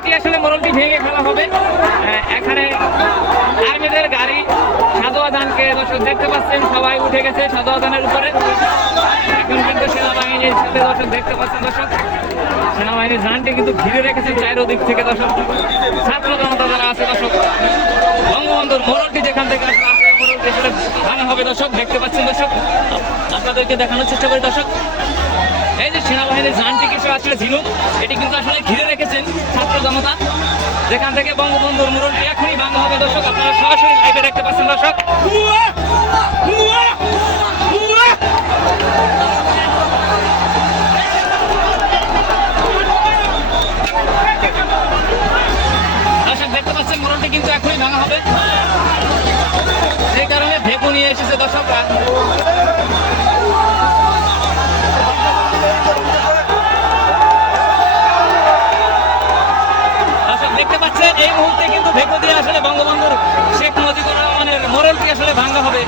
এটি আসলে মোড়লটি ভেঙে ফেলা হবে। এখানে আর্মিদের গাড়ি সাদোয়া ধানকে দর্শক দেখতে পাচ্ছেন, সবাই উঠে গেছে সাদোয়া ধানের উপরে। এখন কিন্তু সেনাবাহিনীর সাথে দর্শক দেখতে পাচ্ছেন, দর্শক সেনাবাহিনীর ধানটি কিন্তু ঘিরে রেখেছে চারোদিক থেকে দর্শক। ছাত্র জনতা যারা আছে দর্শক, বঙ্গবন্ধুর মোড়লটি যেখান থেকে আসলে মোড়লটি আসলে ভাঙা হবে দর্শক, দেখতে পাচ্ছেন দর্শক। আপনাদেরকে দেখানোর চেষ্টা করি দর্শক, এই যে সেনাবাহিনীর যানটি কিছু আসলে ঝিনুক, এটি কিন্তু আসলে ঘিরে রেখেছেন ছাত্র জনতা, যেখান থেকে বঙ্গবন্ধুর মোড়লটি এখনই ভাঙা হবে দর্শক। আপনারা সরাসরি লাইভে দেখতে পাচ্ছেন দর্শক। দর্শক দেখতে পাচ্ছেন মোড়লটি কিন্তু এখনই ভাঙা হবে, সেই কারণে ভেকু নিয়ে এসেছে দর্শক। দেখতে পাচ্ছেন এই মুহূর্তে কিন্তু ভেকু দিয়ে আসলে বঙ্গবন্ধুর শেখ মুজিবুর রহমানের মোড়লটি আসলে ভাঙা হবে।